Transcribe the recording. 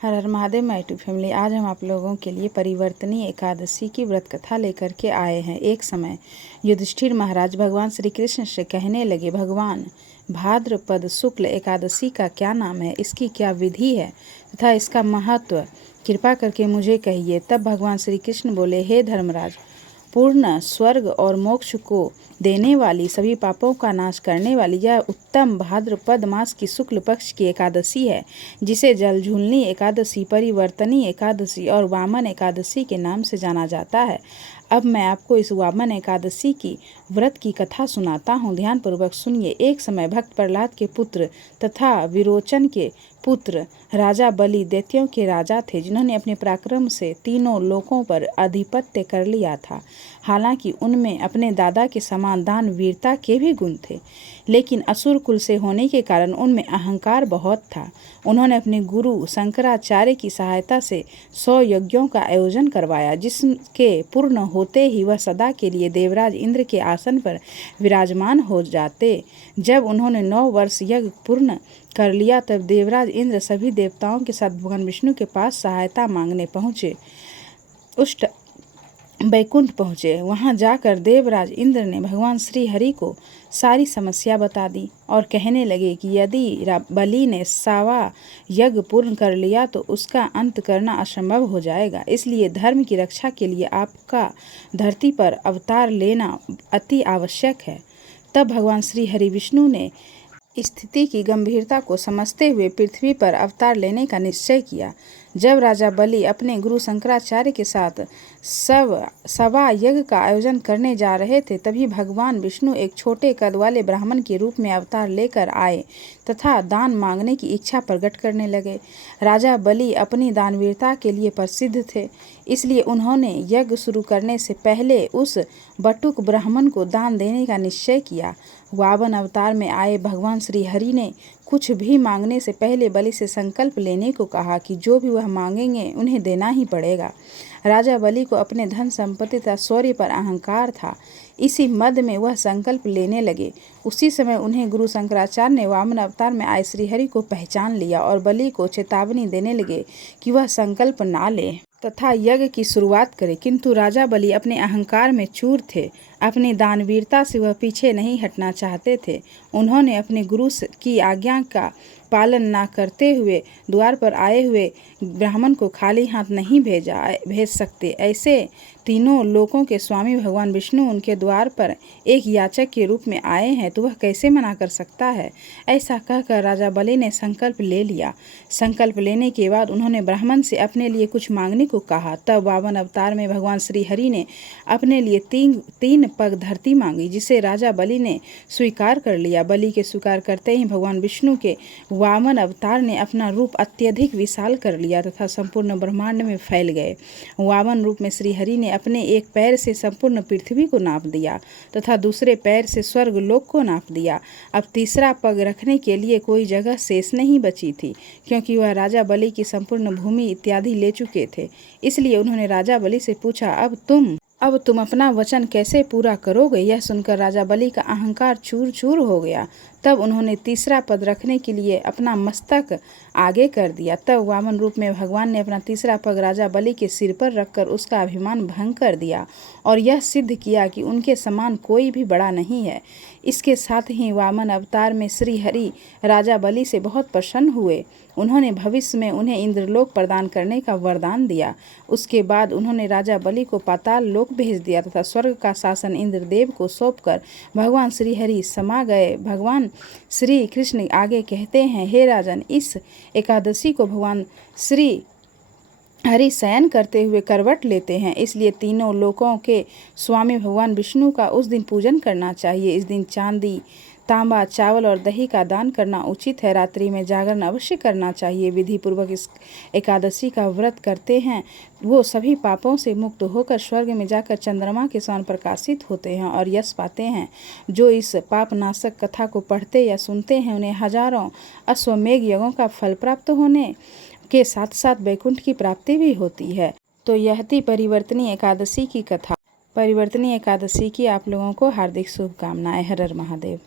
हर हर Mahadev my to family. आज हम आप लोगों के लिए परिवर्तनीय एकादशी की व्रत कथा लेकर के आए हैं। एक समय युधिष्ठिर महाराज भगवान श्री कृष्ण से कहने लगे, भगवान, भाद्रपद शुक्ल एकादशी का क्या नाम है, इसकी क्या विधि है तथा इसका महत्व कृपा करके मुझे कहिए। तब भगवान श्री कृष्ण बोले, हे धर्मराज, पूर्ण स्वर्ग और मोक्ष को देने वाली, सभी पापों का नाश करने वाली यह उत्तम भाद्रपद मास की शुक्ल पक्ष की एकादशी है, जिसे जलझूलनी एकादशी, परिवर्तनी एकादशी और वामन एकादशी के नाम से जाना जाता है। अब मैं आपको इस वामन एकादशी की व्रत की कथा सुनाता हूँ, ध्यानपूर्वक सुनिए। एक समय भक्त प्रहलाद के पुत्र तथा विरोचन के पुत्र राजा बलि दैत्यों के राजा थे, जिन्होंने अपने पराक्रम से तीनों लोकों पर अधिपत्य कर लिया था। हालांकि उनमें अपने दादा के समान दान वीरता के भी गुण थे, लेकिन असुर कुल से होने के कारण उनमें अहंकार बहुत था। उन्होंने अपने गुरु शंकराचार्य की सहायता से 100 यज्ञों का आयोजन करवाया, जिसके पूर्ण होते ही वह सदा के लिए देवराज इंद्र के आसन पर विराजमान हो जाते। जब उन्होंने 9 वर्ष यज्ञ पूर्ण कर लिया, तब देवराज इंद्र सभी देवताओं के साथ भगवान विष्णु के पास सहायता मांगने पहुँचे। बैकुंठ पहुँचे। वहाँ जाकर देवराज इंद्र ने भगवान श्री हरि को सारी समस्या बता दी और कहने लगे कि यदि बलि ने 100वां यज्ञ पूर्ण कर लिया तो उसका अंत करना असंभव हो जाएगा। इसलिए धर्म की रक्षा के लिए आपका धरती पर अवतार लेना अति आवश्यक है। तब भगवान श्री हरि विष्णु ने स्थिति की गंभीरता को समझते हुए पृथ्वी पर अवतार लेने का निश्चय किया। जब राजा बलि अपने गुरु शंकराचार्य के साथ 100वां यज्ञ का आयोजन करने जा रहे थे, तभी भगवान विष्णु एक छोटे कद वाले ब्राह्मण के रूप में अवतार लेकर आए तथा दान मांगने की इच्छा प्रकट करने लगे। राजा बलि अपनी दानवीरता के लिए प्रसिद्ध थे, इसलिए उन्होंने यज्ञ शुरू करने से पहले उस बटुक ब्राह्मण को दान देने का निश्चय किया। वामन अवतार में आए भगवान श्री हरि ने कुछ भी मांगने से पहले बलि से संकल्प लेने को कहा कि जो भी वह मांगेंगे उन्हें देना ही पड़ेगा। राजा बलि को अपने धन संपत्ति तथा शौर्य पर अहंकार था। इसी मद में वह संकल्प लेने लगे। उसी समय उन्हें गुरु शंकराचार्य ने वामन अवतार में आए श्रीहरि को पहचान लिया और बलि को चेतावनी देने लगे कि वह संकल्प ना ले तथा यज्ञ की शुरुआत करे। किंतु राजा बलि अपने अहंकार में चूर थे। अपनी दानवीरता से वह पीछे नहीं हटना चाहते थे। उन्होंने अपने गुरु की आज्ञा का पालन ना करते हुए द्वार पर आए हुए ब्राह्मण को खाली हाथ नहीं भेज सकते। ऐसे तीनों लोकों के स्वामी भगवान विष्णु उनके द्वार पर एक याचक के रूप में आए हैं, तो वह कैसे मना कर सकता है। ऐसा कहकर राजा बलि ने संकल्प ले लिया। संकल्प लेने के बाद उन्होंने ब्राह्मण से अपने लिए कुछ मांगने को कहा। तब वामन अवतार में भगवान श्री हरि ने अपने लिए तीन पग धरती मांगी, जिसे राजा बलि ने स्वीकार कर लिया। बलि के स्वीकार करते ही भगवान विष्णु के वामन अवतार ने अपना रूप अत्यधिक विशाल कर लिया तथा संपूर्ण ब्रह्मांड में फैल गए। वामन रूप में श्री हरि ने अपने एक पैर से संपूर्ण पृथ्वी को नाप दिया तथा दूसरे पैर से स्वर्ग लोक को नाप दिया। अब तीसरा पग रखने के लिए कोई जगह शेष नहीं बची थी, क्योंकि वह राजा बलि की संपूर्ण भूमि इत्यादि ले चुके थे। इसलिए उन्होंने राजा बलि से पूछा, अब तुम अपना वचन कैसे पूरा करोगे। यह सुनकर राजा बलि का अहंकार चूर चूर हो गया। तब उन्होंने तीसरा पद रखने के लिए अपना मस्तक आगे कर दिया। तब वामन रूप में भगवान ने अपना तीसरा पग राजा बलि के सिर पर रखकर उसका अभिमान भंग कर दिया और यह सिद्ध किया कि उनके समान कोई भी बड़ा नहीं है। इसके साथ ही वामन अवतार में श्री हरि राजा बलि से बहुत प्रसन्न हुए। उन्होंने भविष्य में उन्हें इंद्रलोक प्रदान करने का वरदान दिया। उसके बाद उन्होंने राजा बलि को पाताल लोक भेज दिया तथा स्वर्ग का शासन इंद्रदेव को सौंपकर भगवान श्री हरि समा गए। भगवान श्री कृष्ण आगे कहते हैं, हे राजन, इस एकादशी को भगवान श्री हरि शयन करते हुए करवट लेते हैं, इसलिए तीनों लोकों के स्वामी भगवान विष्णु का उस दिन पूजन करना चाहिए। इस दिन चांदी, तांबा, चावल और दही का दान करना उचित है। रात्रि में जागरण अवश्य करना चाहिए। विधि पूर्वक इस एकादशी का व्रत करते हैं वो सभी पापों से मुक्त होकर स्वर्ग में जाकर चंद्रमा के समान प्रकाशित होते हैं और यश पाते हैं। जो इस पापनाशक कथा को पढ़ते या सुनते हैं, उन्हें हजारों अश्वमेघ यज्ञों का फल प्राप्त होने के साथ साथ वैकुंठ की प्राप्ति भी होती है। तो यह थी परिवर्तनीय एकादशी की कथा। परिवर्तनीय एकादशी की आप लोगों को हार्दिक शुभकामनाएं। हर हर महादेव।